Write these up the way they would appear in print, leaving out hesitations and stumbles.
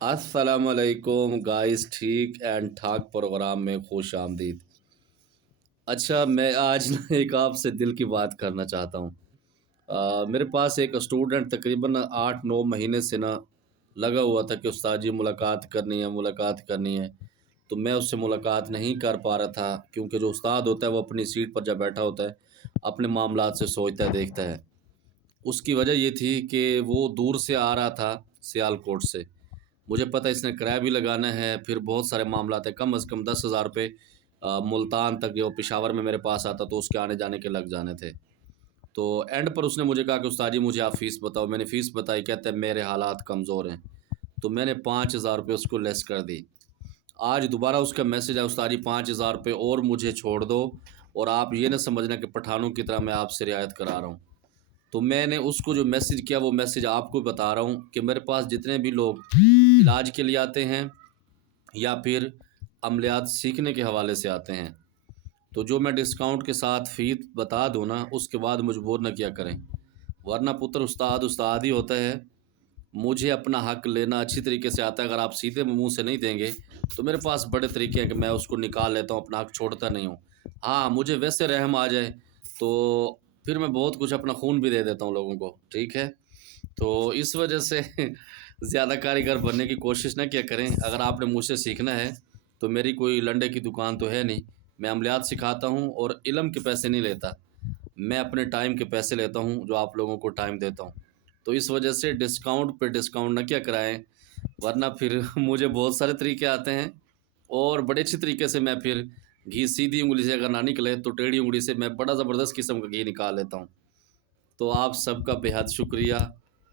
السلام علیکم گائز، ٹھیک اینڈ ٹھاک پروگرام میں خوش آمدید۔ اچھا، میں آج نا ایک آپ سے دل کی بات کرنا چاہتا ہوں۔ میرے پاس ایک اسٹوڈنٹ تقریباً 8-9 مہینے سے نا لگا ہوا تھا کہ استاد جی ملاقات کرنی ہے، تو میں اس سے ملاقات نہیں کر پا رہا تھا، کیونکہ جو استاد ہوتا ہے وہ اپنی سیٹ پر جب بیٹھا ہوتا ہے اپنے معاملات سے سوچتا ہے، دیکھتا ہے۔ اس کی وجہ یہ تھی کہ وہ دور سے آ رہا تھا، سیال کوٹ سے۔ مجھے پتہ اس نے کرایہ بھی لگانا ہے، پھر بہت سارے معاملات ہیں، کم از کم 10,000 روپے ملتان تک جو پشاور میں میرے پاس آتا تو اس کے آنے جانے کے لگ جانے تھے۔ تو اینڈ پر اس نے مجھے کہا کہ استاد جی مجھے آپ فیس بتاؤ۔ میں نے فیس بتائی، کہتے ہیں میرے حالات کمزور ہیں، تو میں نے 5,000 روپے اس کو لیس کر دی۔ آج دوبارہ اس کا میسج ہے، استاد جی 5,000 روپے اور مجھے چھوڑ دو، اور آپ یہ نہ سمجھنا کہ پٹھانوں کی طرح میں آپ سے رعایت کرا رہا ہوں۔ تو میں نے اس کو جو میسج کیا وہ میسج آپ کو بتا رہا ہوں کہ میرے پاس جتنے بھی لوگ علاج کے لیے آتے ہیں یا پھر عملیات سیکھنے کے حوالے سے آتے ہیں، تو جو میں ڈسکاؤنٹ کے ساتھ فیس بتا دوں نا، اس کے بعد مجبور نہ کیا کریں، ورنہ پتر استاد ہی ہوتا ہے۔ مجھے اپنا حق لینا اچھی طریقے سے آتا ہے، اگر آپ سیدھے منہ سے نہیں دیں گے تو میرے پاس بڑے طریقے ہیں کہ میں اس کو نکال لیتا ہوں، اپنا حق چھوڑتا نہیں ہوں۔ ہاں، مجھے ویسے رحم آ جائے تو پھر میں بہت کچھ اپنا خون بھی دے دیتا ہوں لوگوں کو، ٹھیک ہے؟ تو اس وجہ سے زیادہ کاریگر بننے کی کوشش نہ کیا کریں۔ اگر آپ نے مجھ سے سیکھنا ہے تو میری کوئی لنڈے کی دکان تو ہے نہیں، میں عملیات سکھاتا ہوں اور علم کے پیسے نہیں لیتا، میں اپنے ٹائم کے پیسے لیتا ہوں جو آپ لوگوں کو ٹائم دیتا ہوں۔ تو اس وجہ سے ڈسکاؤنٹ پہ ڈسکاؤنٹ نہ کیا کرائیں، ورنہ پھر مجھے بہت سارے طریقے آتے ہیں، اور بڑے اچھی طریقے سے میں پھر گھی سیدھی انگلی سے اگر نہ نکلے تو ٹیڑھی انگلی سے میں بڑا زبردست قسم کا گھی نکال لیتا ہوں۔ تو آپ سب کا بے حد شکریہ،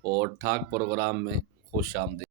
اور ٹھاک پروگرام میں خوش آمدید۔